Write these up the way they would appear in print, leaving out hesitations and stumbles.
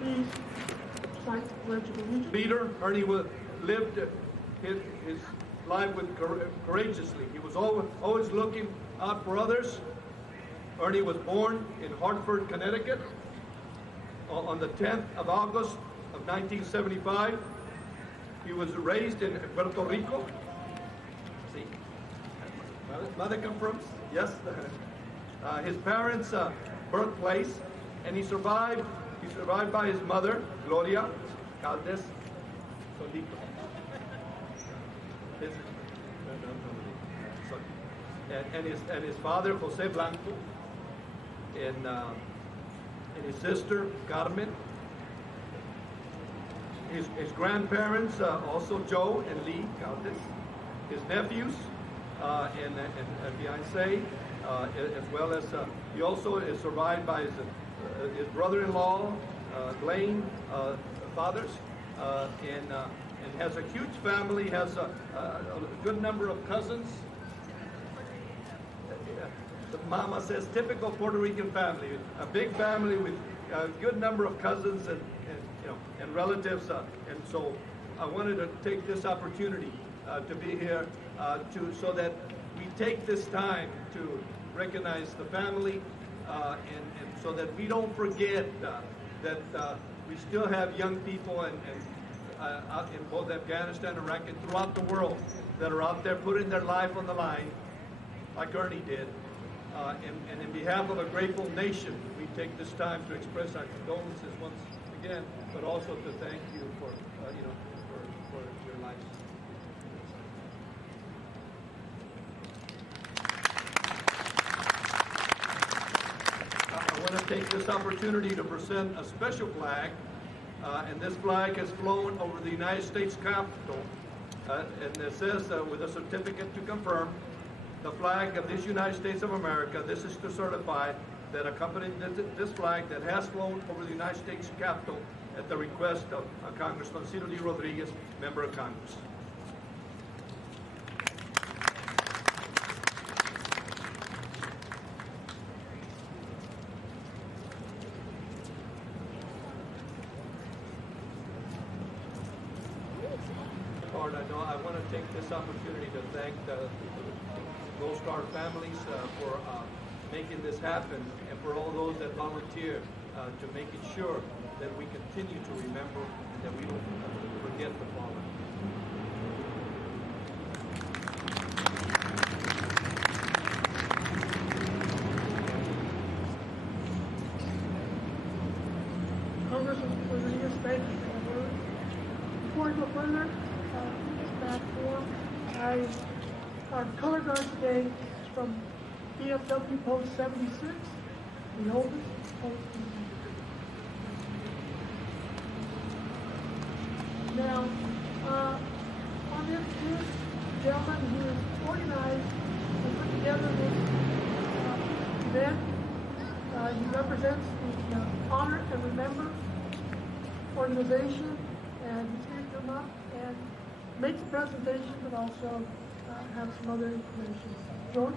Please recite the Pledge of Allegiance. Leader, Ernie lived his life courageously. He was always looking out for others. Ernie was born in Hartford, Connecticut on the 10th of August of 1975. He was raised in Puerto Rico. See, mother comes from, yes, his parents' birthplace, and he survived by his mother, Gloria Caldes Solito. And his father, Jose Blanco, and his sister, Carmen. His grandparents, also Joe and Lee Caldes. His nephews and fiancé, as well as he also is survived by his brother-in-law, Blaine, fathers, and has a huge family, has a good number of cousins. The mama says typical Puerto Rican family, a big family with a good number of cousins and relatives, and so I wanted to take this opportunity to be here so that we take this time to recognize the family, and so that we don't forget that we still have young people out in both Afghanistan and Iraq and throughout the world that are out there putting their life on the line, like Ernie did. And in behalf of a grateful nation, we take this time to express our condolences once again, but also to thank you for your life. I want to take this opportunity to present a special flag, and this flag has flown over the United States Capitol, and it says with a certificate to confirm the flag of this United States of America. This is to certify that accompanying this flag that has flown over the United States Capitol at the request of Congressman Ciro D. Rodriguez, Member of Congress. I want to take this opportunity to thank the Gold Star families for making this happen, and for all those that volunteer to making sure that we continue to remember and that we don't forget the fallen. Congressman Rodriguez, thank you for the words. Before I go further, just back form, our color guard today is from BFW Post 76, the oldest post in the country. Now, I want to introduce the gentleman who has organized and put together this event. He represents the Honor and Remember organization, and he's going to come up and make the presentation, but also have some other information. George?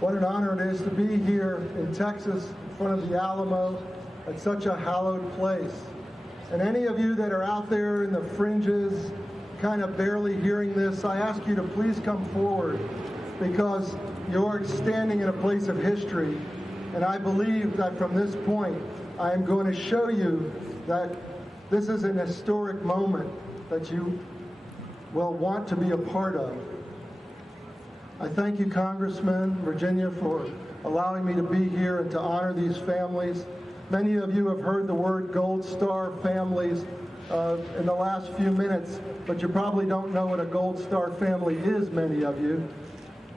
What an honor it is to be here in Texas in front of the Alamo at such a hallowed place. And any of you that are out there in the fringes, kind of barely hearing this, I ask you to please come forward, because you're standing in a place of history. And I believe that from this point, I am going to show you that this is an historic moment that you will want to be a part of. I thank you, Congressman Virginia, for allowing me to be here and to honor these families. Many of you have heard the word Gold Star families in the last few minutes, but you probably don't know what a Gold Star family is, many of you.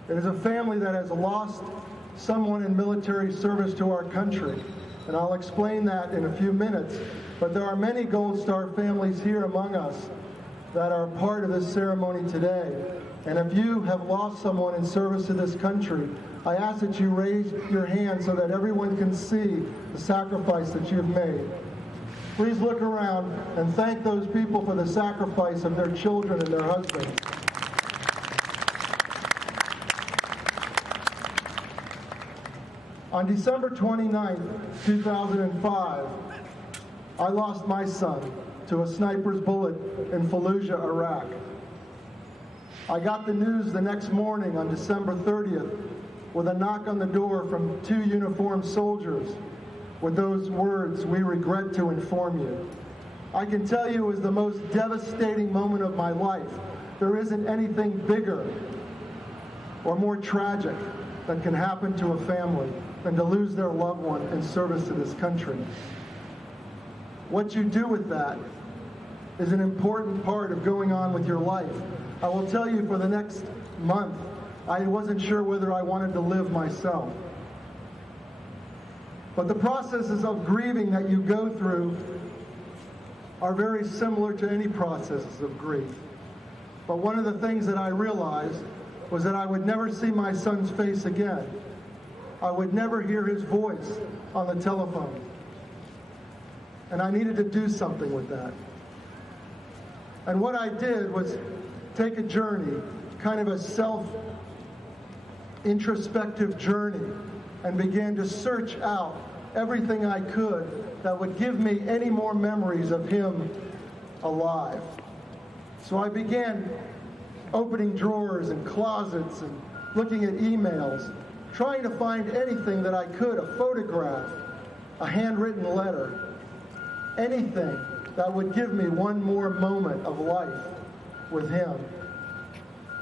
It is a family that has lost someone in military service to our country, and I'll explain that in a few minutes. But there are many Gold Star families here among us that are part of this ceremony today. And if you have lost someone in service to this country, I ask that you raise your hand so that everyone can see the sacrifice that you've made. Please look around and thank those people for the sacrifice of their children and their husbands. On December 29th, 2005, I lost my son to a sniper's bullet in Fallujah, Iraq. I got the news the next morning on December 30th with a knock on the door from 2 uniformed soldiers with those words, "We regret to inform you." I can tell you it was the most devastating moment of my life. There isn't anything bigger or more tragic that can happen to a family than to lose their loved one in service to this country. What you do with that is an important part of going on with your life. I will tell you, for the next month, I wasn't sure whether I wanted to live myself. But the processes of grieving that you go through are very similar to any processes of grief. But one of the things that I realized was that I would never see my son's face again. I would never hear his voice on the telephone. And I needed to do something with that. And what I did was take a journey, kind of a self-introspective journey, and began to search out everything I could that would give me any more memories of him alive. So I began opening drawers and closets and looking at emails, trying to find anything that I could, a photograph, a handwritten letter, anything that would give me one more moment of life with him.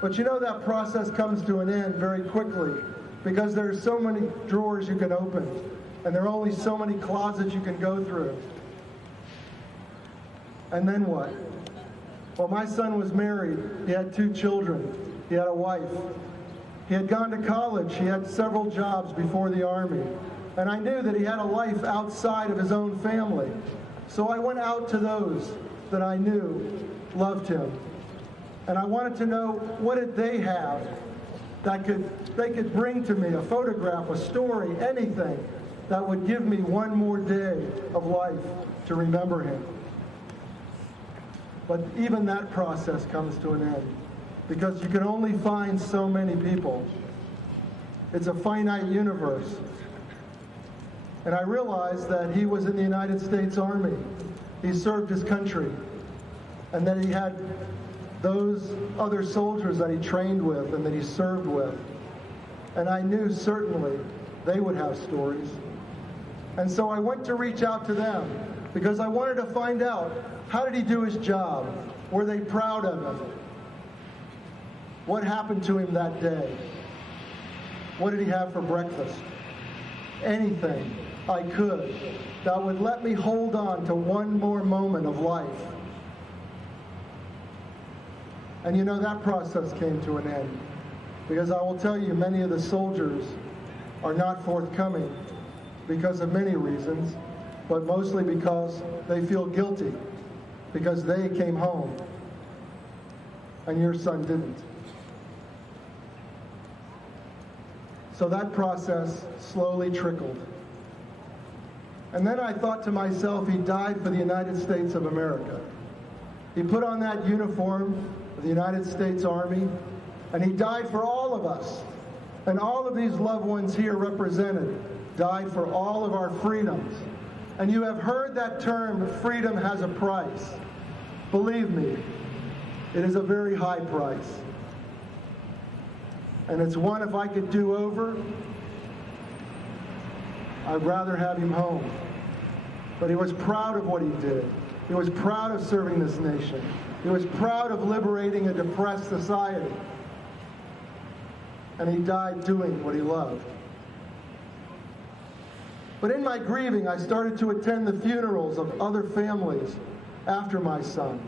But you know, that process comes to an end very quickly because there's so many drawers you can open and there are only so many closets you can go through. And then what? Well, my son was married. He had 2 children. He had a wife. He had gone to college. He had several jobs before the Army. And I knew that he had a life outside of his own family. So I went out to those that I knew loved him. And I wanted to know, what did they have that they could bring to me, a photograph, a story, anything that would give me one more day of life to remember him. But even that process comes to an end because you can only find so many people. It's a finite universe. And I realized that he was in the United States Army. He served his country. And that he had those other soldiers that he trained with and that he served with. And I knew certainly they would have stories. And so I went to reach out to them because I wanted to find out, how did he do his job? Were they proud of him? What happened to him that day? What did he have for breakfast? Anything I could that would let me hold on to one more moment of life. And you know, that process came to an end because I will tell you, many of the soldiers are not forthcoming because of many reasons, but mostly because they feel guilty because they came home and your son didn't. So that process slowly trickled. And then I thought to myself, he died for the United States of America. He put on that uniform of the United States Army, and he died for all of us. And all of these loved ones here represented died for all of our freedoms. And you have heard that term, freedom has a price. Believe me, it is a very high price. And it's one, if I could do over, I'd rather have him home. But he was proud of what he did. He was proud of serving this nation. He was proud of liberating a depressed society. and he died doing what he loved. But in my grieving, I started to attend the funerals of other families after my son,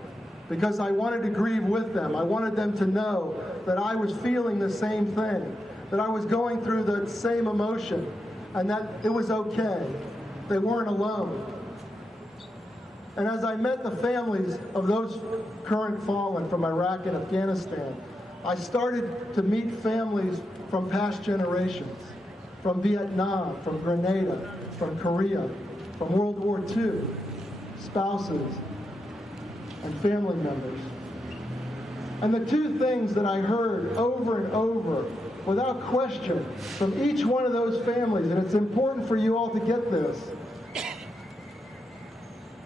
because I wanted to grieve with them. I wanted them to know that I was feeling the same thing, that I was going through the same emotion, and that it was okay. They weren't alone. And as I met the families of those current fallen from Iraq and Afghanistan, I started to meet families from past generations, from Vietnam, from Grenada, from Korea, from World War II, spouses, and family members. And the two things that I heard over and over, without question, from each one of those families, and it's important for you all to get this,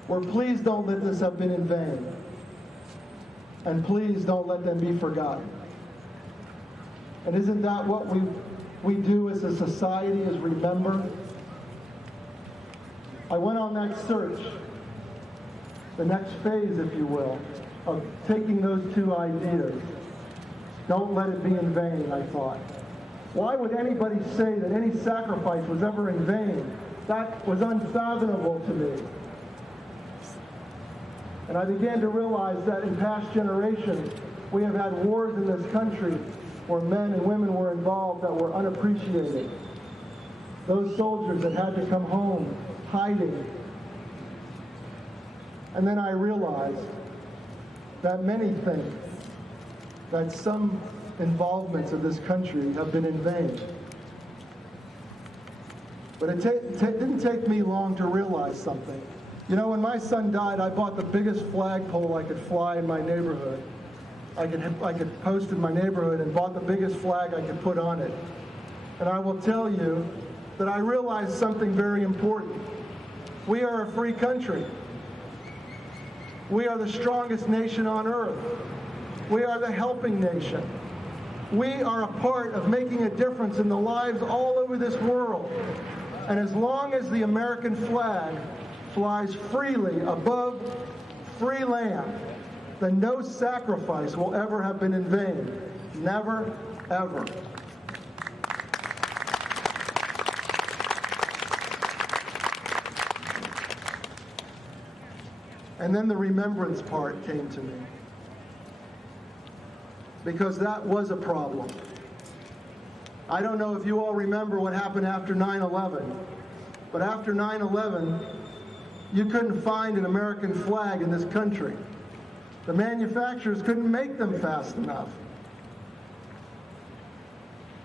were please don't let this have been in vain. And please don't let them be forgotten. And isn't that what we do as a society, is remember? I went on that search, the next phase, if you will, of taking those two ideas. Don't let it be in vain, I thought. Why would anybody say that any sacrifice was ever in vain? That was unfathomable to me. And I began to realize that in past generations, we have had wars in this country where men and women were involved that were unappreciated. Those soldiers that had to come home hiding. And then I realized that many think that some involvements in this country have been in vain. But it didn't take me long to realize something. You know, when my son died, I bought the biggest flagpole I could fly in my neighborhood. I could post in my neighborhood and bought the biggest flag I could put on it. And I will tell you that I realized something very important. We are a free country. We are the strongest nation on earth. We are the helping nation. We are a part of making a difference in the lives all over this world. And as long as the American flag flies freely above free land, then no sacrifice will ever have been in vain. Never, ever. And then the remembrance part came to me, because that was a problem. I don't know if you all remember what happened after 9/11, but after 9/11, you couldn't find an American flag in this country. The manufacturers couldn't make them fast enough.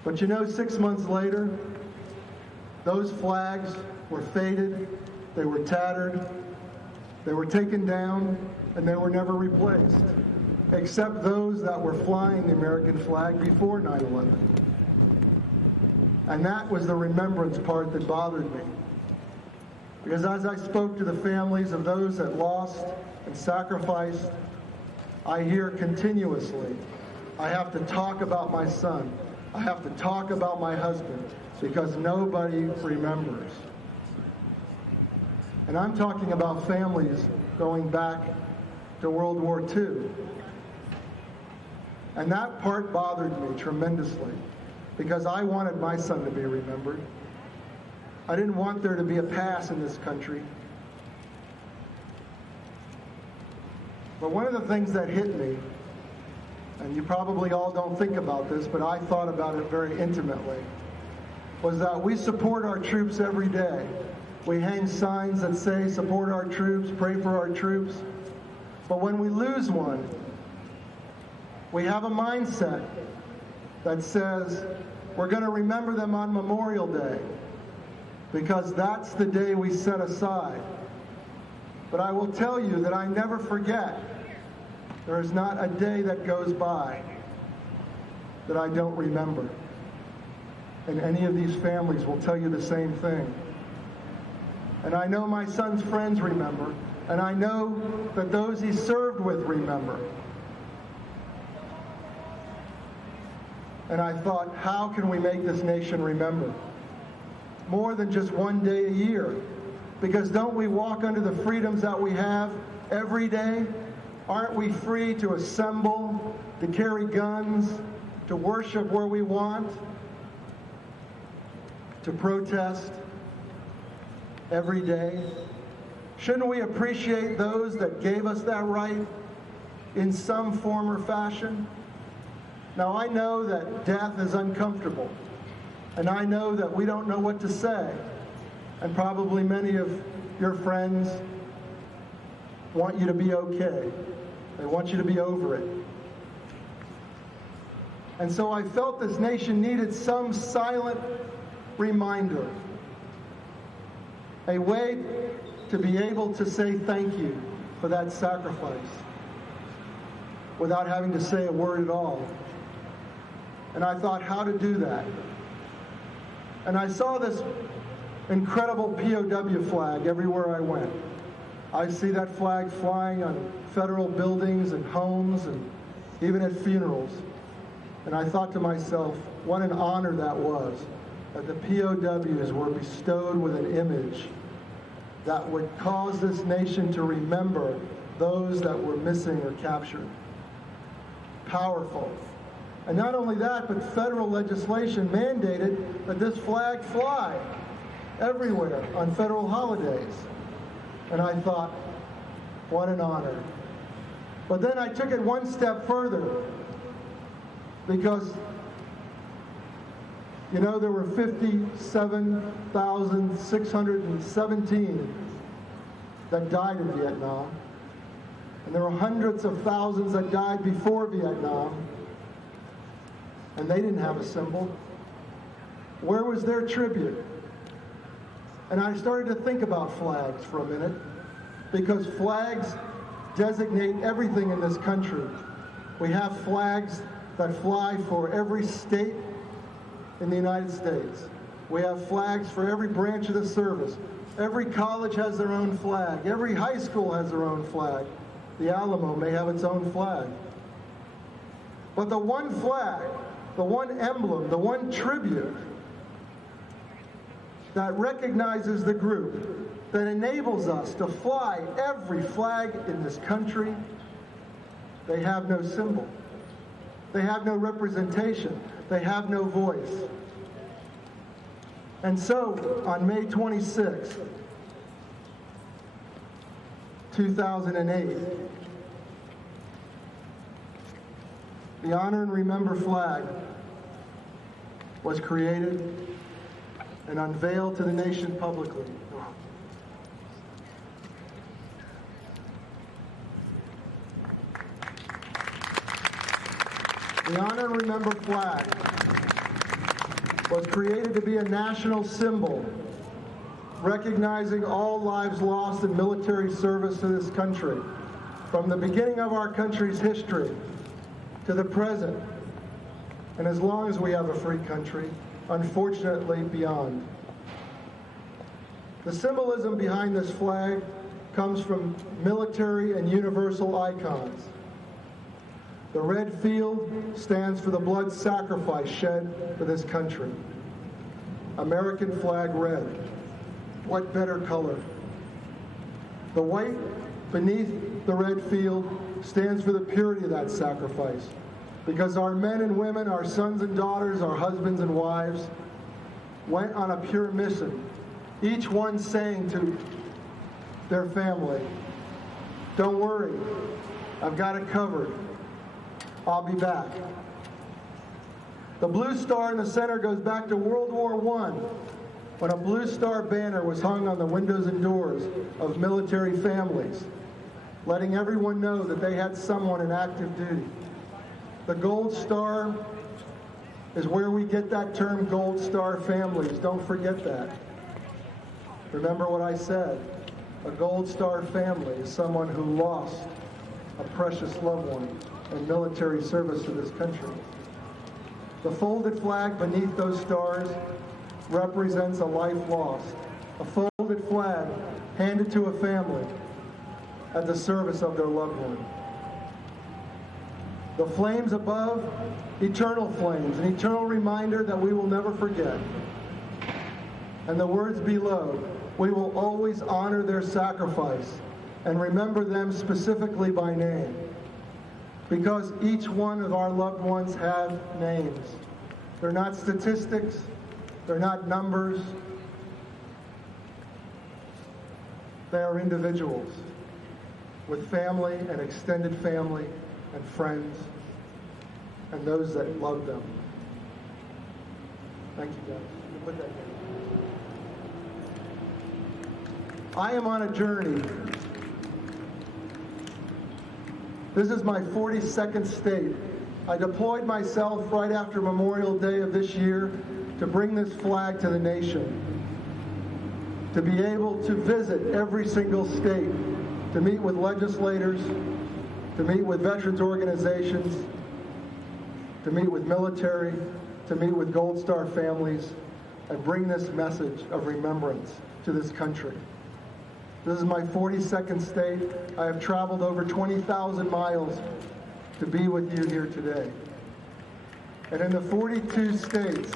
But you know, 6 months later, those flags were faded, they were tattered, they were taken down, and they were never replaced, except those that were flying the American flag before 9/11. And that was the remembrance part that bothered me. Because as I spoke to the families of those that lost and sacrificed, I hear continuously, I have to talk about my son. I have to talk about my husband, because nobody remembers. And I'm talking about families going back to World War II. And that part bothered me tremendously, because I wanted my son to be remembered. I didn't want there to be a pass in this country. But one of the things that hit me, and you probably all don't think about this, but I thought about it very intimately, was that we support our troops every day. We hang signs that say, support our troops, pray for our troops. But when we lose one, we have a mindset that says, we're going to remember them on Memorial Day, because that's the day we set aside. But I will tell you that I never forget. There is not a day that goes by that I don't remember. And any of these families will tell you the same thing. And I know my son's friends remember, and I know that those he served with remember. And I thought, how can we make this nation remember? More than just one day a year. Because don't we walk under the freedoms that we have every day? Aren't we free to assemble, to carry guns, to worship where we want, to protest every day? Shouldn't we appreciate those that gave us that right in some form or fashion? Now, I know that death is uncomfortable, and I know that we don't know what to say, and probably many of your friends want you to be okay. They want you to be over it. And so I felt this nation needed some silent reminder, a way to be able to say thank you for that sacrifice without having to say a word at all. And I thought how to do that. And I saw this incredible POW flag everywhere I went. I see that flag flying on federal buildings and homes and even at funerals. And I thought to myself, what an honor that was, that the POWs were bestowed with an image that would cause this nation to remember those that were missing or captured. Powerful. And not only that, but federal legislation mandated that this flag fly everywhere on federal holidays. And I thought, what an honor. But then I took it one step further, because, you know, there were 57,617 that died in Vietnam. And there were hundreds of thousands that died before Vietnam. And they didn't have a symbol. Where was their tribute? And I started to think about flags for a minute, because flags designate everything in this country. We have flags that fly for every state in the United States. We have flags for every branch of the service. Every college has their own flag. Every high school has their own flag. The Alamo may have its own flag. But the one flag, the one emblem, the one tribute that recognizes the group, that enables us to fly every flag in this country, they have no symbol. They have no representation. They have no voice. And so, on May 26, 2008, the Honor and Remember flag was created and unveiled to the nation publicly. The Honor and Remember flag was created to be a national symbol, recognizing all lives lost in military service to this country, from the beginning of our country's history to the present, and as long as we have a free country, unfortunately beyond. The symbolism behind this flag comes from military and universal icons. The red field stands for the blood sacrifice shed for this country. American flag red. What better color? The white beneath the red field stands for the purity of that sacrifice, because our men and women, our sons and daughters, our husbands and wives went on a pure mission, each one saying to their family, don't worry, I've got it covered. I'll be back. The blue star in the center goes back to World War I, when a blue star banner was hung on the windows and doors of military families, letting everyone know that they had someone in active duty. The gold star is where we get that term Gold Star families. Don't forget that. Remember what I said. A Gold Star family is someone who lost a precious loved one in military service to this country. The folded flag beneath those stars represents a life lost. A folded flag handed to a family at the service of their loved one. The flames above, eternal flames, an eternal reminder that we will never forget. And the words below, we will always honor their sacrifice and remember them specifically by name. because each one of our loved ones have names. They're not statistics, they're not numbers, they are individuals with family and extended family and friends and those that love them. Thank you, guys. You can put that here. I am on a journey. This is my 42nd state. I deployed myself right after Memorial Day of this year to bring this flag to the nation, to be able to visit every single state, to meet with legislators, to meet with veterans organizations, to meet with military, to meet with Gold Star families, and bring this message of remembrance to this country. This is my 42nd state. I have traveled over 20,000 miles to be with you here today. And in the 42 states,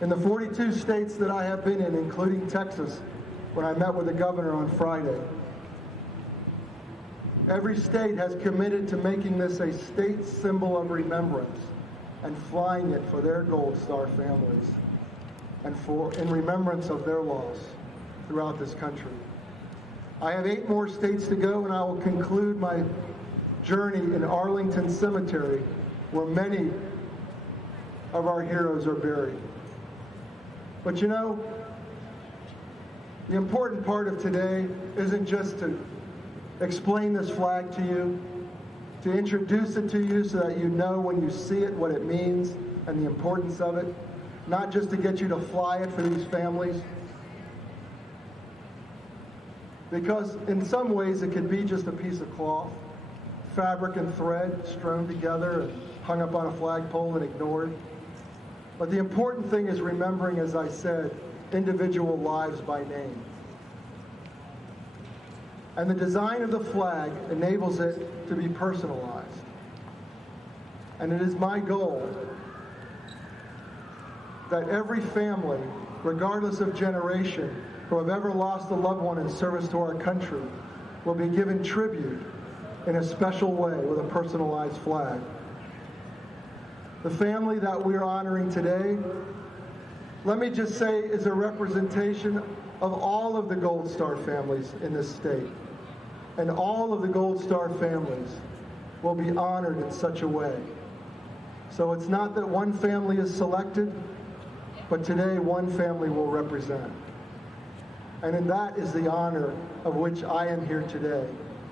that I have been in, including Texas, when I met with the governor on Friday, every state has committed to making this a state symbol of remembrance and flying it for their Gold Star families and in remembrance of their loss throughout this country. I have 8 more states to go, and I will conclude my journey in Arlington Cemetery, where many of our heroes are buried. But you know, the important part of today isn't just to explain this flag to you, to introduce it to you so that you know when you see it what it means and the importance of it, not just to get you to fly it for these families. Because in some ways it could be just a piece of cloth, fabric and thread strewn together and hung up on a flagpole and ignored. But the important thing is remembering, as I said, individual lives by name. And the design of the flag enables it to be personalized. And it is my goal that every family, regardless of generation, who have ever lost a loved one in service to our country, will be given tribute in a special way with a personalized flag. The family that we're honoring today, let me just say, is a representation of all of the Gold Star families in this state. And all of the Gold Star families will be honored in such a way. So it's not that one family is selected, but today one family will represent. And that is the honor of which I am here today,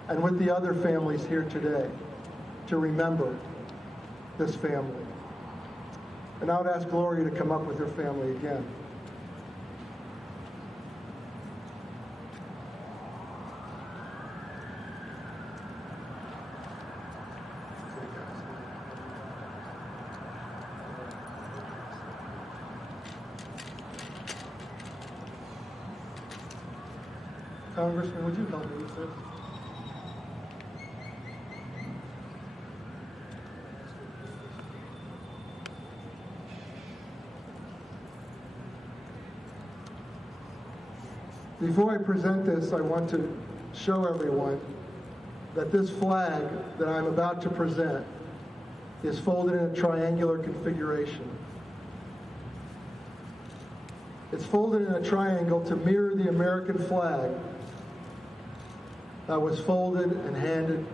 and with the other families here today, to remember this family. And I would ask Gloria to come up with her family again. Congressman, would you help me with this? Before I present this, I want to show everyone that this flag that I'm about to present is folded in a triangular configuration. It's folded in a triangle to mirror the American flag that was folded and handed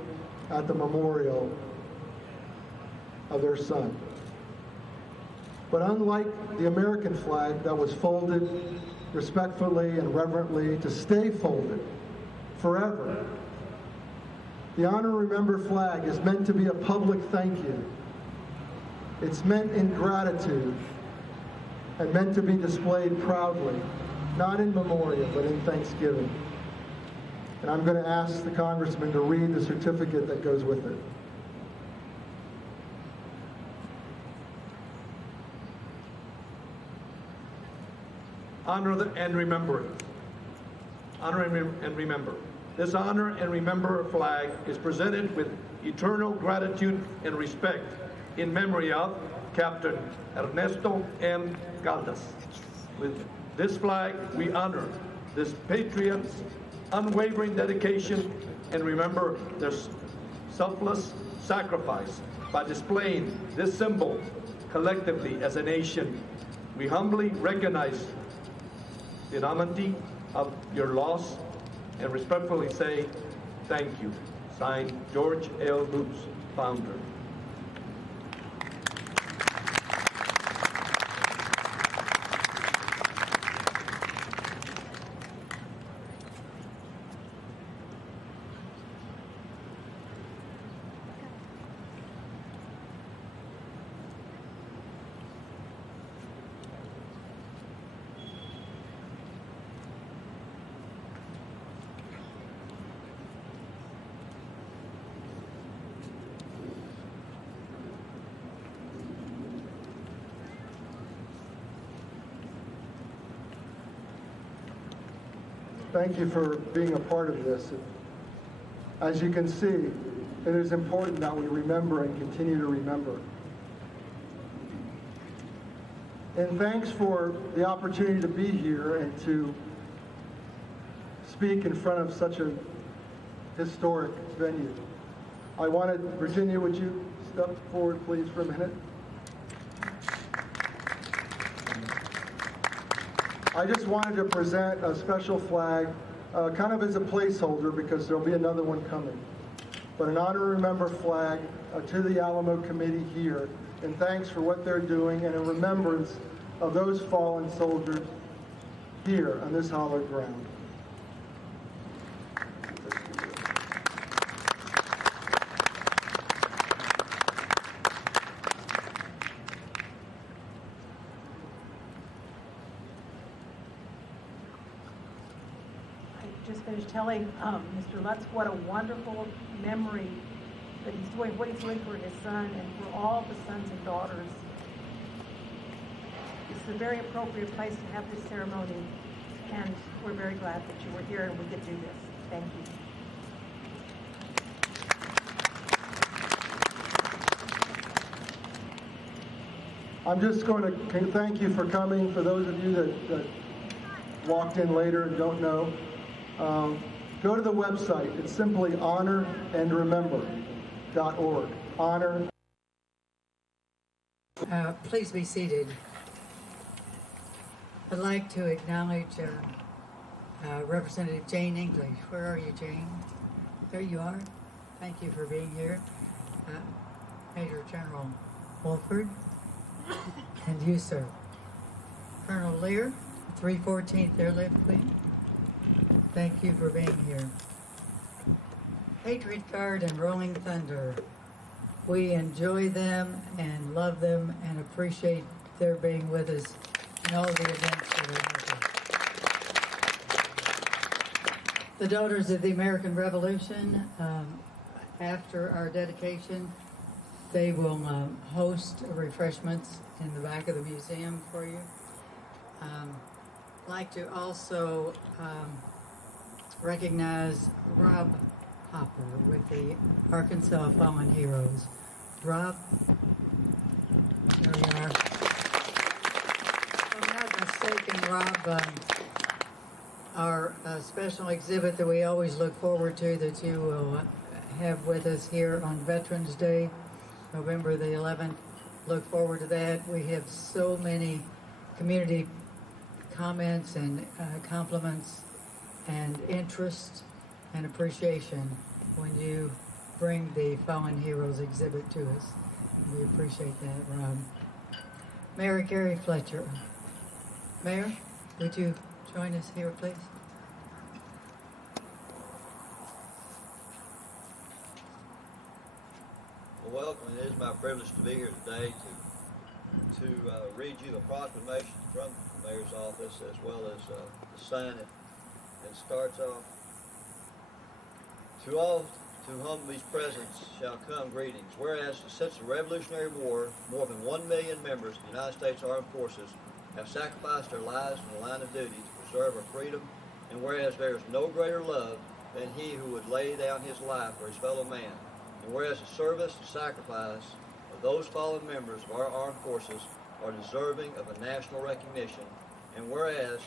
at the memorial of their son. But unlike the American flag that was folded respectfully and reverently to stay folded forever, the Honor and Remember flag is meant to be a public thank you. It's meant in gratitude and meant to be displayed proudly, not in memoriam, but in thanksgiving. And I'm going to ask the Congressman to read the certificate that goes with it. Honor and remember. Honor and remember. This honor and remember flag is presented with eternal gratitude and respect in memory of Captain Ernesto M. Caldas. With this flag, we honor this patriot's unwavering dedication, and remember their selfless sacrifice. By displaying this symbol collectively as a nation, we humbly recognize the enormity of your loss and respectfully say thank you. Signed, George L. Lutz, founder. Thank you for being a part of this. As you can see, it is important that we remember and continue to remember. And thanks for the opportunity to be here and to speak in front of such a historic venue. I wanted, Virginia, would you step forward please for a minute? I just wanted to present a special flag, kind of as a placeholder because there'll be another one coming. But an honor and remember flag to the Alamo Committee here, and thanks for what they're doing, and in remembrance of those fallen soldiers here on this hallowed ground. Just finished telling Mr. Lutz what a wonderful memory that he's doing, what he's doing for his son and for all the sons and daughters. It's a very appropriate place to have this ceremony, and we're very glad that you were here and we could do this. Thank you. I'm just going to thank you for coming. For those of you that walked in later and don't know, go to the website. It's simply honorandremember.org. Honor. Please be seated. I'd like to acknowledge Representative Jane English. Where are you, Jane? There you are. Thank you for being here. Major General Wolford, and you, sir. Colonel Lear, 314th Airlift Fleet. Thank you for being here. Patriot Guard and Rolling Thunder. We enjoy them and love them and appreciate their being with us in all the events that are happening. The Daughters of the American Revolution, after our dedication, they will host refreshments in the back of the museum for you. I'd like to also recognize Rob Hopper with the Arkansas Fallen Heroes. Rob, there we are. If I'm not mistaken, Rob, our special exhibit that we always look forward to that you will have with us here on Veterans Day, November the 11th. Look forward to that. We have so many community comments and compliments and interest and appreciation when you bring the Fallen Heroes exhibit to us. We appreciate that. Mayor Gary Fletcher. Mayor, would you join us here, please? Well, welcome. It is my privilege to be here today to read you a proclamation from the mayor's office, as well as to sign it. It starts off, "To all to whom these presents shall come greetings. Whereas since the Revolutionary War, more than 1 million members of the United States Armed Forces have sacrificed their lives in the line of duty to preserve our freedom, and whereas there is no greater love than he who would lay down his life for his fellow man, and whereas the service and sacrifice of those fallen members of our armed forces are deserving of a national recognition, and whereas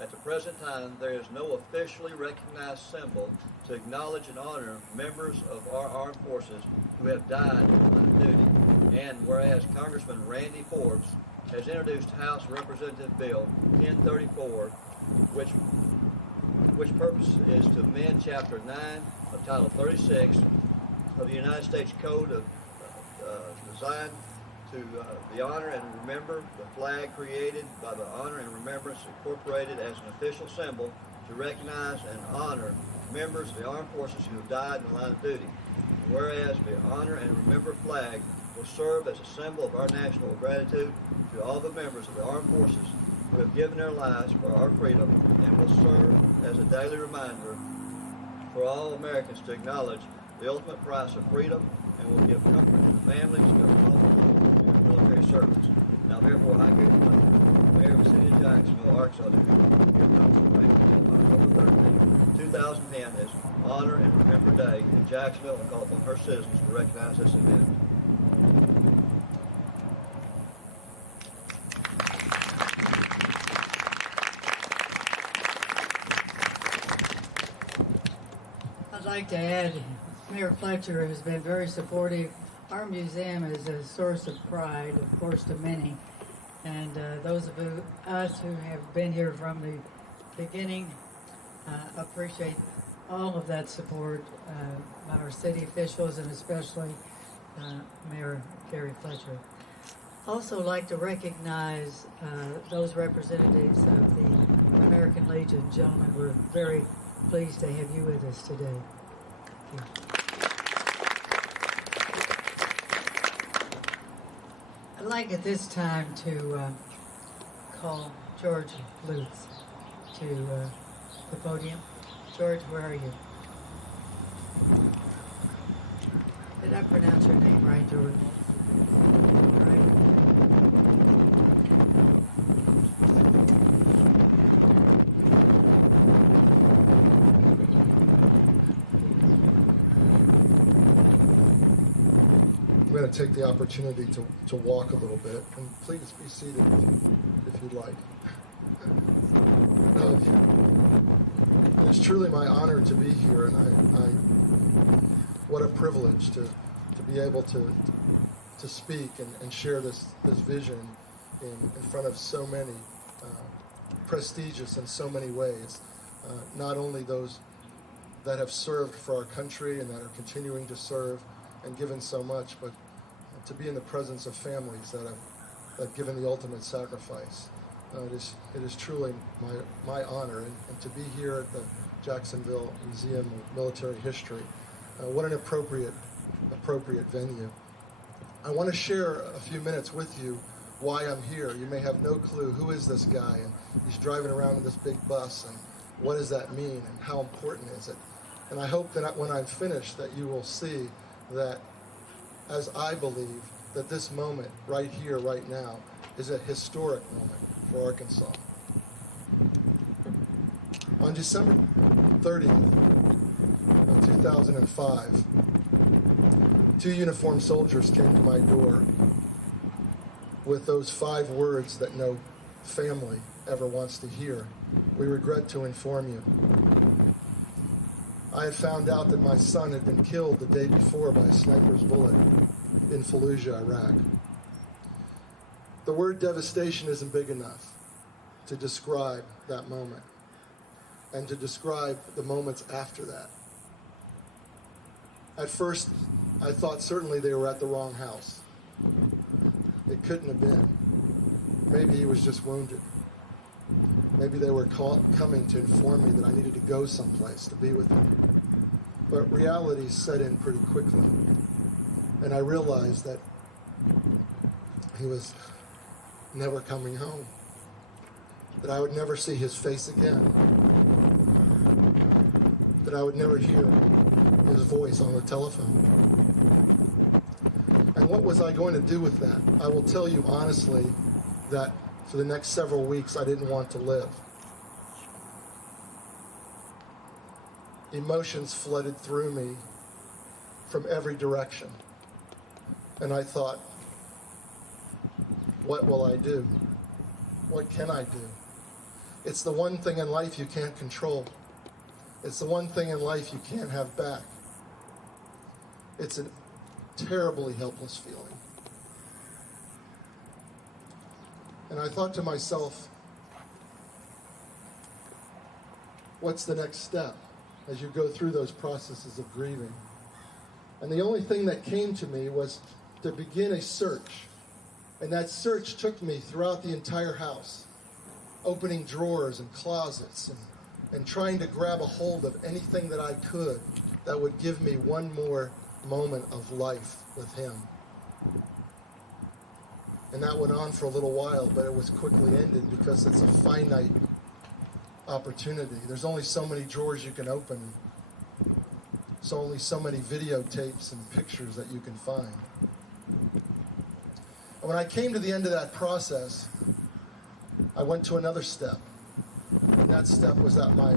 At the present time, there is no officially recognized symbol to acknowledge and honor members of our armed forces who have died in duty. And whereas Congressman Randy Forbes has introduced House Representative Bill 1034, which purpose is to amend Chapter 9 of Title 36 of the United States Code of designed to the honor and remember the flag created by the Honor and Remembrance Incorporated as an official symbol to recognize and honor members of the armed forces who have died in the line of duty. Whereas the Honor and Remember flag will serve as a symbol of our national gratitude to all the members of the armed forces who have given their lives for our freedom, and will serve as a daily reminder for all Americans to acknowledge the ultimate price of freedom, and will give comfort to families of all military servants. Now therefore I give Mayor of the City of Jacksonville, Arkansas, 2010 as Honor and Remember Day in Jacksonville, and call upon her citizens to recognize this event. I'd like to add, Mayor Fletcher has been very supportive. Our museum is a source of pride, of course, to many. And those of us who have been here from the beginning appreciate all of that support by our city officials, and especially Mayor Gary Fletcher. Also like to recognize those representatives of the American Legion. Gentlemen, we're very pleased to have you with us today. Thank you. I'd like at this time to call George Lutz to the podium. George, where are you? Did I pronounce your name right, George? Take the opportunity to walk a little bit, and please be seated if you'd like. It's truly my honor to be here, and what a privilege to be able to speak and share this vision in front of so many prestigious in so many ways. Not only those that have served for our country and that are continuing to serve and given so much, but to be in the presence of families that have given the ultimate sacrifice. It is truly my honor, and to be here at the Jacksonville Museum of Military History. What an appropriate venue. I want to share a few minutes with you why I'm here. You may have no clue, who is this guy, and he's driving around in this big bus, and what does that mean, and how important is it? And I hope that when I'm finished that you will see that, as I believe, that this moment right here, right now, is a historic moment for Arkansas. On December 30th, 2005, two uniformed soldiers came to my door with those 5 words that no family ever wants to hear. We regret to inform you. I had found out that my son had been killed the day before by a sniper's bullet in Fallujah, Iraq. The word devastation isn't big enough to describe that moment and to describe the moments after that. At first, I thought certainly they were at the wrong house. It couldn't have been. Maybe he was just wounded. Maybe they were coming to inform me that I needed to go someplace to be with him. But reality set in pretty quickly. And I realized that he was never coming home. That I would never see his face again. That I would never hear his voice on the telephone. And what was I going to do with that? I will tell you honestly that for the next several weeks I didn't want to live. Emotions flooded through me from every direction. And I thought, what will I do? What can I do? It's the one thing in life you can't control. It's the one thing in life you can't have back. It's a terribly helpless feeling. And I thought to myself, what's the next step as you go through those processes of grieving? And the only thing that came to me was to begin a search. And that search took me throughout the entire house, opening drawers and closets and trying to grab a hold of anything that I could that would give me one more moment of life with him. And that went on for a little while, but it was quickly ended because it's a finite opportunity. There's only so many drawers you can open. There's only so many videotapes and pictures that you can find. And when I came to the end of that process, I went to another step. And that step was that my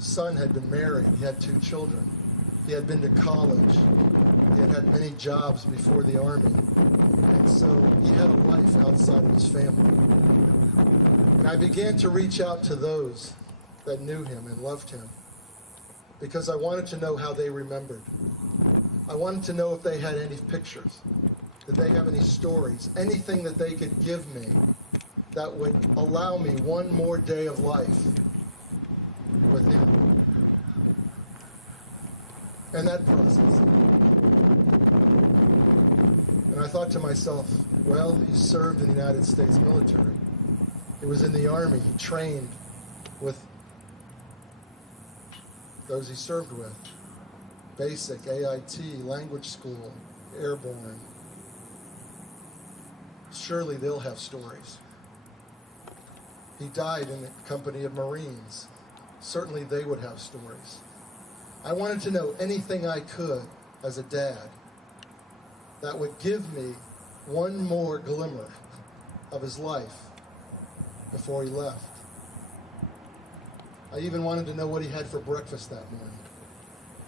son had been married. He had 2 children. He had been to college. He had had many jobs before the Army. And so he had a life outside of his family. And I began to reach out to those that knew him and loved him because I wanted to know how they remembered. I wanted to know if they had any pictures. Did they have any stories? Anything that they could give me that would allow me one more day of life with him. And that process. And I thought to myself, well, he served in the United States military. He was in the Army. He trained with those he served with. Basic, AIT, language school, airborne. Surely they'll have stories. He died in the company of Marines. Certainly they would have stories. I wanted to know anything I could as a dad that would give me one more glimmer of his life before he left. I even wanted to know what he had for breakfast that morning.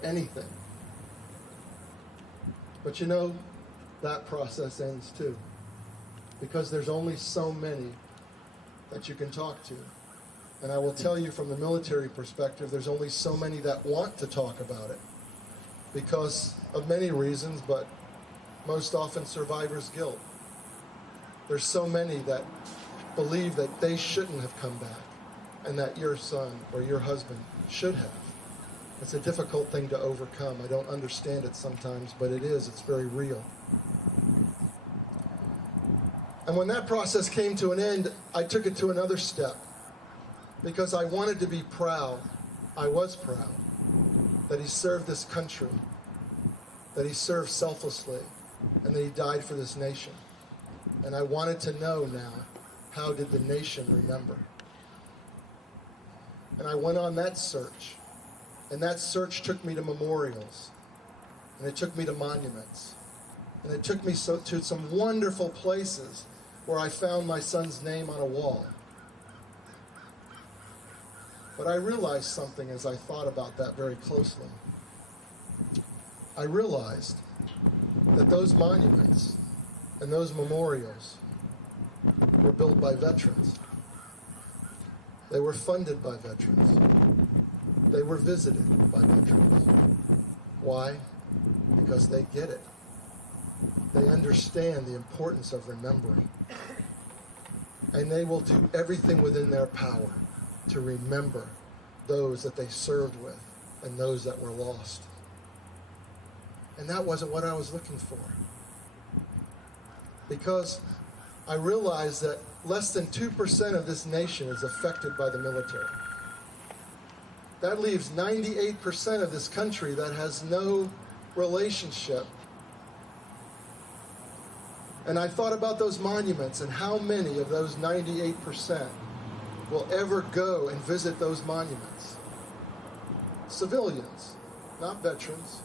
Anything. But you know, that process ends too. Because there's only so many that you can talk to. And I will tell you from the military perspective, there's only so many that want to talk about it. Because of many reasons, but most often survivor's guilt. There's so many that believe that they shouldn't have come back and that your son or your husband should have. It's a difficult thing to overcome. I don't understand it sometimes, but it is. It's very real. And when that process came to an end, I took it to another step because I wanted to be proud. I was proud that he served this country, that he served selflessly, and that he died for this nation. And I wanted to know now, how did the nation remember? And I went on that search. And that search took me to memorials. And it took me to monuments. And it took me to some wonderful places where I found my son's name on a wall. But I realized something as I thought about that very closely. I realized that those monuments and those memorials were built by veterans. They were funded by veterans. They were visited by veterans. Why? Because they get it. They understand the importance of remembering. And they will do everything within their power to remember those that they served with and those that were lost. And that wasn't what I was looking for. Because I realized that less than 2% of this nation is affected by the military. That leaves 98% of this country that has no relationship. And I thought about those monuments and how many of those 98% will ever go and visit those monuments. Civilians, not veterans.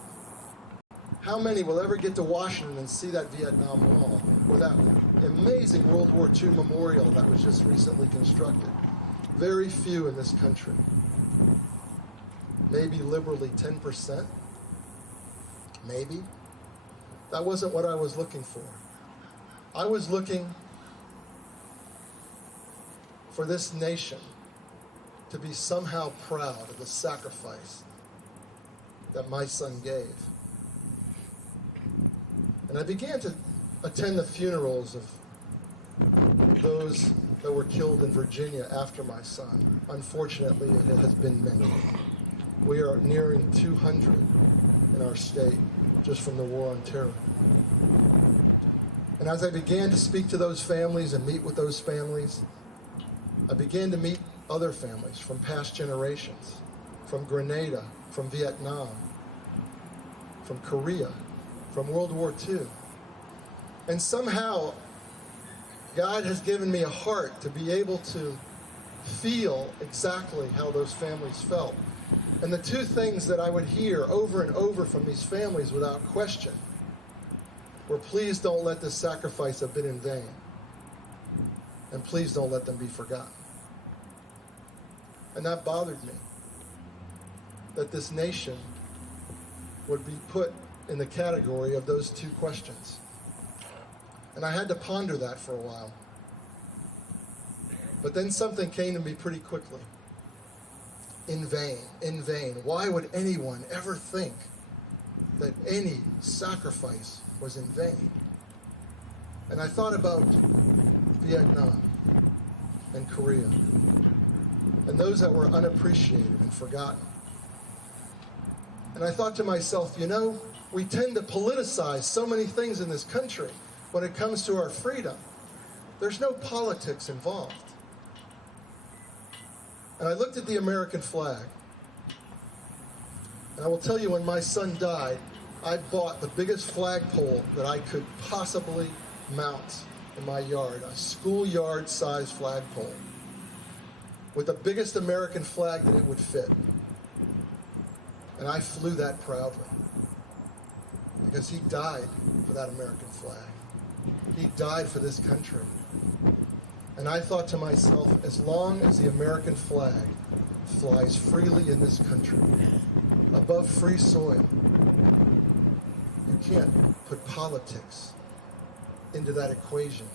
How many will ever get to Washington and see that Vietnam Wall, that amazing World War II memorial that was just recently constructed? Very few in this country. Maybe liberally 10%. Maybe. That wasn't what I was looking for. I was looking for this nation to be somehow proud of the sacrifice that my son gave. And I began to attend the funerals of those that were killed in Virginia after my son. Unfortunately, it has been many. We are nearing 200 in our state just from the war on terror. And as I began to speak to those families and meet with those families, I began to meet other families from past generations, from Grenada, from Vietnam, from Korea, from World War II. And somehow, God has given me a heart to be able to feel exactly how those families felt. And the two things that I would hear over and over from these families without question were, please don't let this sacrifice have been in vain. And please don't let them be forgotten. And that bothered me, that this nation would be put in the category of those two questions. And I had to ponder that for a while. But then something came to me pretty quickly. In vain, in vain. Why would anyone ever think that any sacrifice was in vain? And I thought about Vietnam and Korea, and those that were unappreciated and forgotten. And I thought to myself, you know, we tend to politicize so many things in this country when it comes to our freedom. There's no politics involved. And I looked at the American flag. And I will tell you, when my son died, I bought the biggest flagpole that I could possibly mount in my yard, a schoolyard sized flagpole with the biggest American flag that it would fit. And I flew that proudly because he died for that American flag. He died for this country. And I thought to myself, as long as the American flag flies freely in this country, above free soil, you can't put politics into that equation.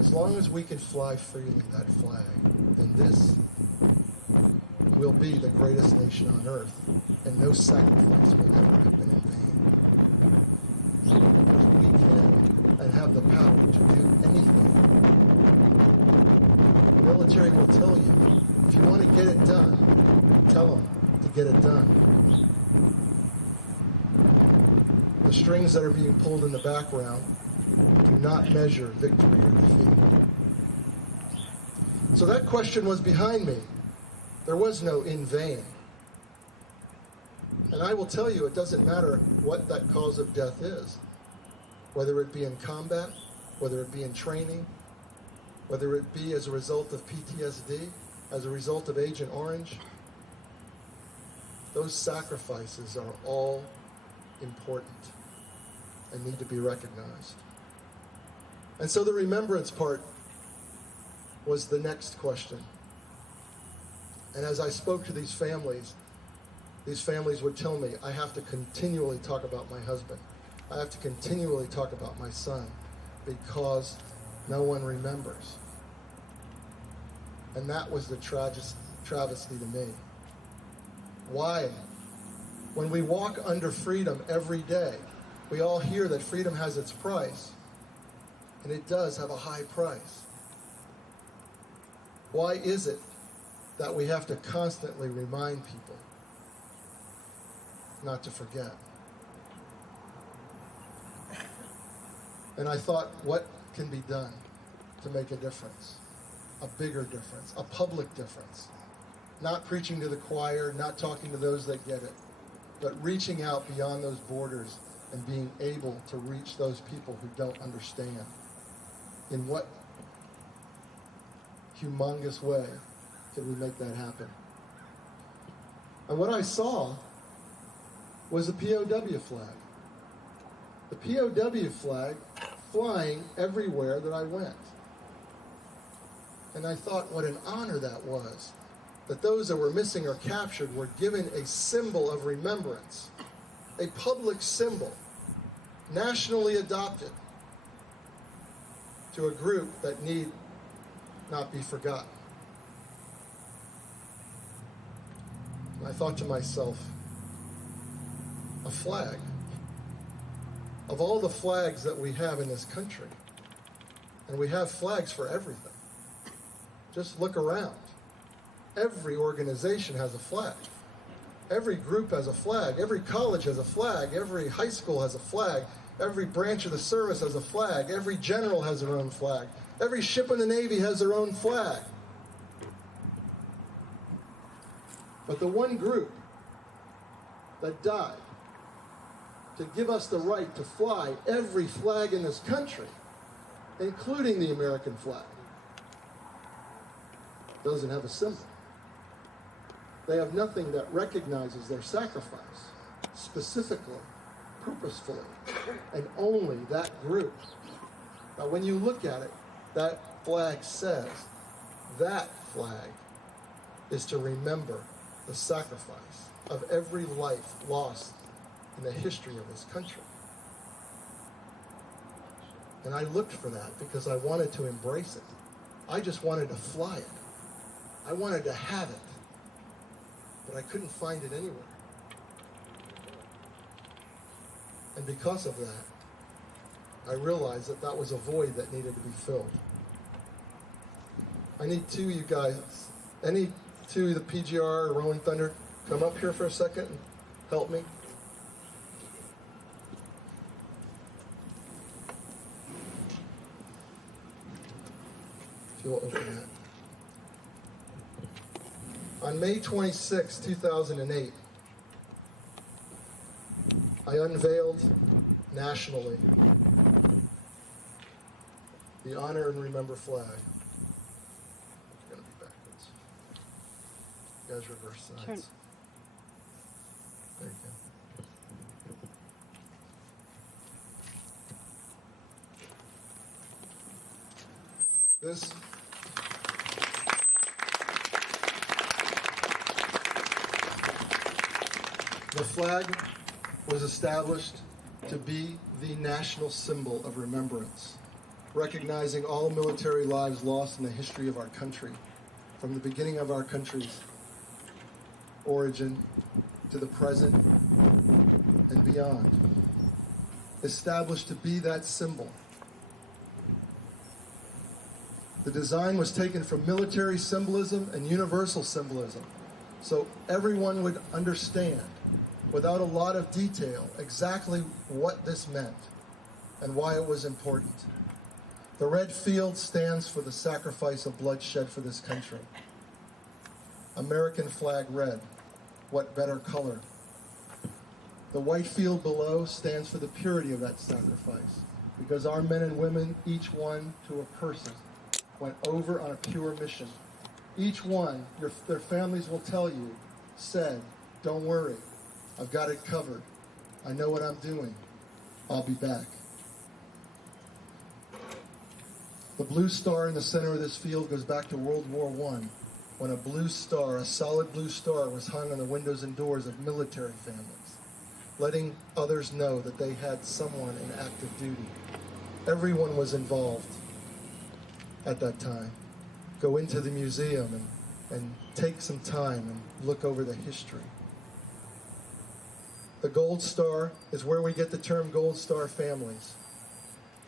As long as we can fly freely that flag, then this will be the greatest nation on earth, and no sacrifice will ever have been in vain. We can and have the power to do anything. The military will tell you, if you want to get it done, tell them to get it done. The strings that are being pulled in the background do not measure victory or defeat. So that question was behind me. There was no in vain. And I will tell you, it doesn't matter what that cause of death is, whether it be in combat, whether it be in training, whether it be as a result of PTSD, as a result of Agent Orange. Those sacrifices are all important and need to be recognized. And so the remembrance part was the next question. And as I spoke to these families would tell me, I have to continually talk about my husband. I have to continually talk about my son because no one remembers. And that was the travesty to me. Why? When we walk under freedom every day, we all hear that freedom has its price, and it does have a high price. Why is it that we have to constantly remind people not to forget? And I thought, what can be done to make a difference? A bigger difference, a public difference. Not preaching to the choir, not talking to those that get it, but reaching out beyond those borders and being able to reach those people who don't understand. In what humongous way could we make that happen? And what I saw was the POW flag. The POW flag flying everywhere that I went. And I thought what an honor that was, that those that were missing or captured were given a symbol of remembrance, a public symbol, nationally adopted, to a group that need not be forgotten. And I thought to myself, a flag. Of all the flags that we have in this country, and we have flags for everything, just look around. Every organization has a flag. Every group has a flag. Every college has a flag. Every high school has a flag. Every branch of the service has a flag. Every general has their own flag. Every ship in the Navy has their own flag. But the one group that died to give us the right to fly every flag in this country, including the American flag, doesn't have a symbol. They have nothing that recognizes their sacrifice, specifically, purposefully, and only that group. Now, when you look at it, that flag says that flag is to remember the sacrifice of every life lost in the history of this country. And I looked for that because I wanted to embrace it. I just wanted to fly it. I wanted to have it. But I couldn't find it anywhere. And because of that, I realized that that was a void that needed to be filled. I need two of you guys, any two of the PGR or Rolling Thunder, come up here for a second and help me. If you'll open that. On May 26, 2008, I unveiled nationally the Honor and Remember flag. It's going to be backwards. You guys reverse sides. Turn. There you go. This The flag was established to be the national symbol of remembrance, recognizing all military lives lost in the history of our country, from the beginning of our country's origin to the present and beyond. Established to be that symbol. The design was taken from military symbolism and universal symbolism, so everyone would understand, without a lot of detail, exactly what this meant and why it was important. The red field stands for the sacrifice of blood shed for this country. American flag red, what better color? The white field below stands for the purity of that sacrifice, because our men and women, each one to a person, went over on a pure mission. Each one, their families will tell you, said, don't worry, I've got it covered. I know what I'm doing. I'll be back. The blue star in the center of this field goes back to World War I, when a blue star, a solid blue star, was hung on the windows and doors of military families, letting others know that they had someone in active duty. Everyone was involved at that time. Go into the museum and take some time and look over the history. The Gold Star is where we get the term Gold Star families.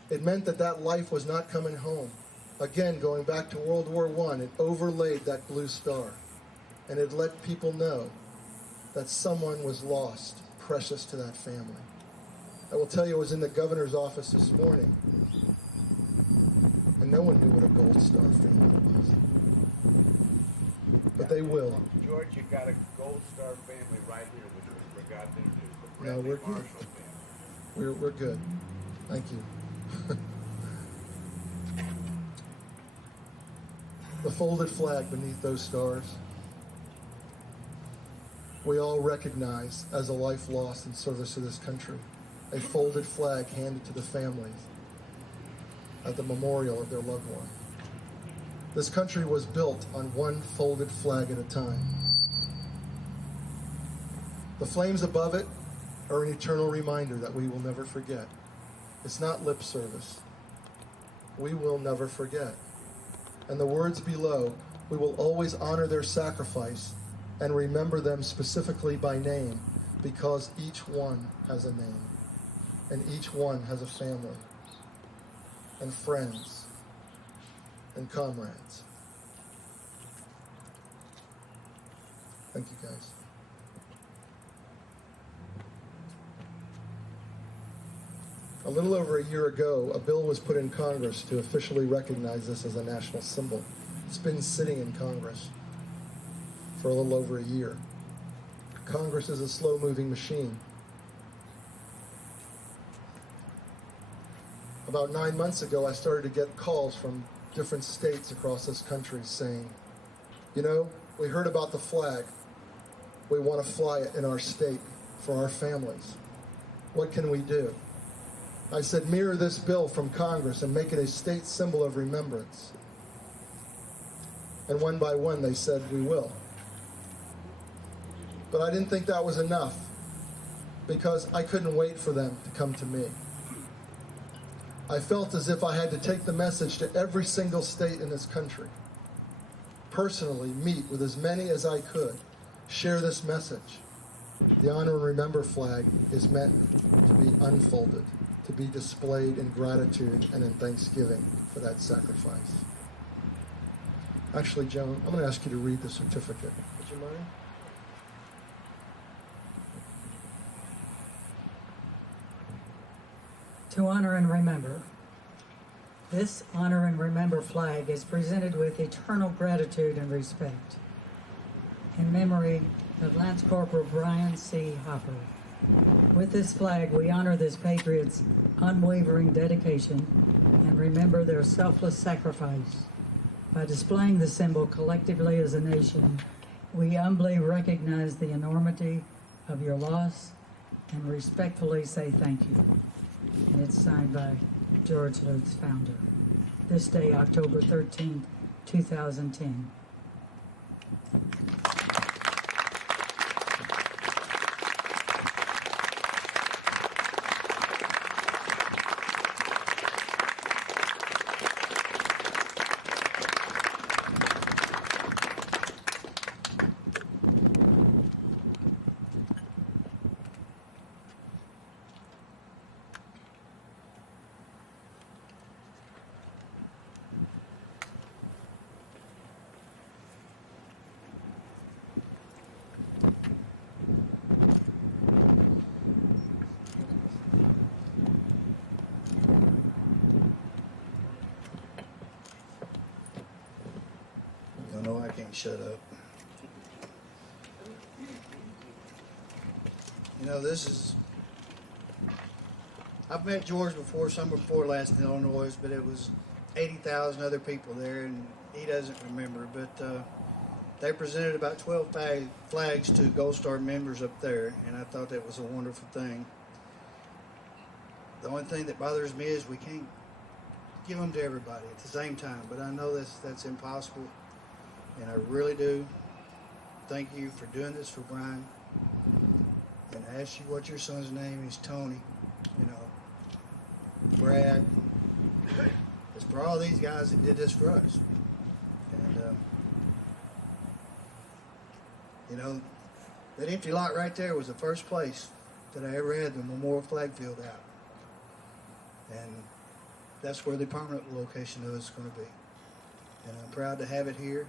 It meant that that life was not coming home. Again, going back to World War I, it overlaid that blue star, and it let people know that someone was lost, precious to that family. I will tell you, I was in the governor's office this morning, and no one knew what a Gold Star family was. But they will. George, you got a Gold Star family right here that you forgot that you No, we're good. We're good. Thank you. The folded flag beneath those stars, we all recognize as a life lost in service to this country. A folded flag handed to the families at the memorial of their loved one. This country was built on one folded flag at a time. The flames above it are an eternal reminder that we will never forget. It's not lip service. We will never forget. and the words below, we will always honor their sacrifice and remember them specifically by name, because each one has a name, and each one has a family, and friends, and comrades. Thank you, guys. A little over a year ago, a bill was put in Congress to officially recognize this as a national symbol. It's been sitting in Congress for a little over a year. Congress is a slow-moving machine. About 9 months ago, I started to get calls from different states across this country saying, you know, we heard about the flag. We want to fly it in our state for our families. What can we do? I said, mirror this bill from Congress and make it a state symbol of remembrance. And one by one, they said, we will. But I didn't think that was enough, because I couldn't wait for them to come to me. I felt as if I had to take the message to every single state in this country, personally meet with as many as I could, share this message. The Honor and Remember flag is meant to be unfolded, to be displayed in gratitude and in thanksgiving for that sacrifice. Actually, Joan, I'm going to ask you to read the certificate. Would you mind? To honor and remember. This Honor and Remember flag is presented with eternal gratitude and respect in memory of Lance Corporal Brian C. Hopper. With this flag, we honor this patriot's unwavering dedication and remember their selfless sacrifice. By displaying the symbol collectively as a nation, we humbly recognize the enormity of your loss and respectfully say thank you. It's signed by George Lutz, founder. This day, October 13th, 2010. Shut up. You know, I've met George before, summer before last in Illinois, but it was 80,000 other people there, and he doesn't remember, but they presented about 12 flags to Gold Star members up there, and I thought that was a wonderful thing. The only thing that bothers me is we can't give them to everybody at the same time, but I know that's impossible. And I really do thank you for doing this for Brian. And I ask you what your son's name is, Tony. You know, Brad. It's for all these guys that did this for us. And, you know, that empty lot right there was the first place that I ever had the memorial flag filled out. And that's where the permanent location of it is going to be. And I'm proud to have it here.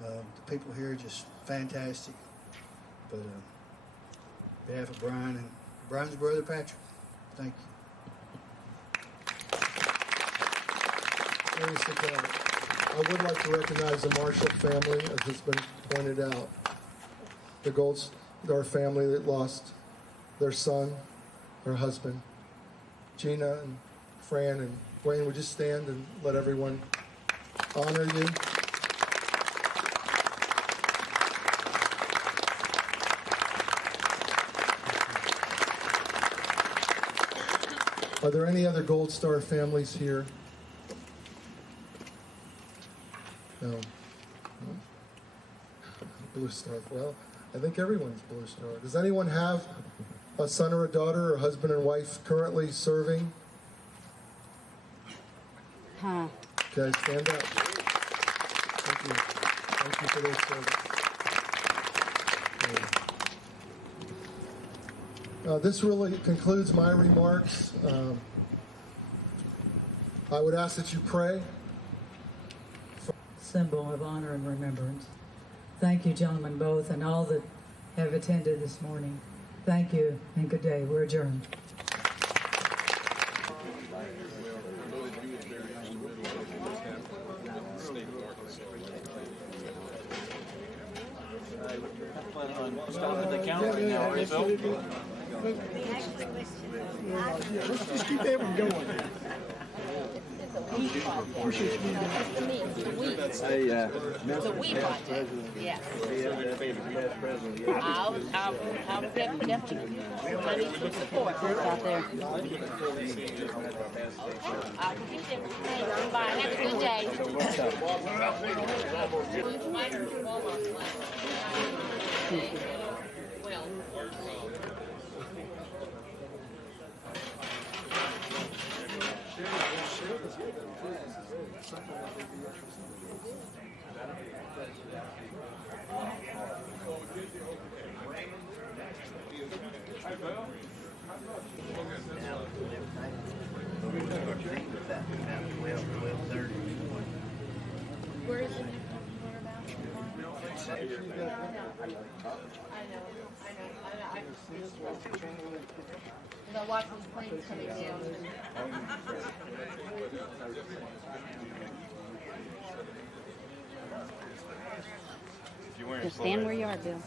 The people here are just fantastic. But on behalf of Brian and Brian's brother Patrick, thank you. I would like to recognize the Marshall family, as has been pointed out. The Gold Star family that lost their son, their husband. Gina and Fran and Wayne, would you stand and let everyone honor you? Are there any other Gold Star families here? No. Blue Star. Well, I think everyone's Blue Star. Does anyone have a son or a daughter or husband and wife currently serving? Okay, stand up. Thank you. Thank you for their service. This really concludes my remarks. I would ask that you pray. Symbol of honor and remembrance. Thank you, gentlemen, both, and all that have attended this morning. Thank you, and good day. We're adjourned. Planning on stopping the count right now, are you, Bill? Yeah, let's just keep that one going. Hey, Mr. Past President. Yeah. Past President. I'll definitely put support out there. I'll get everything. I'm buying next day. So what's up? Well, where is it? Whereabouts? I watch these planes coming down. If you're wearing Just stand where you are, Bill.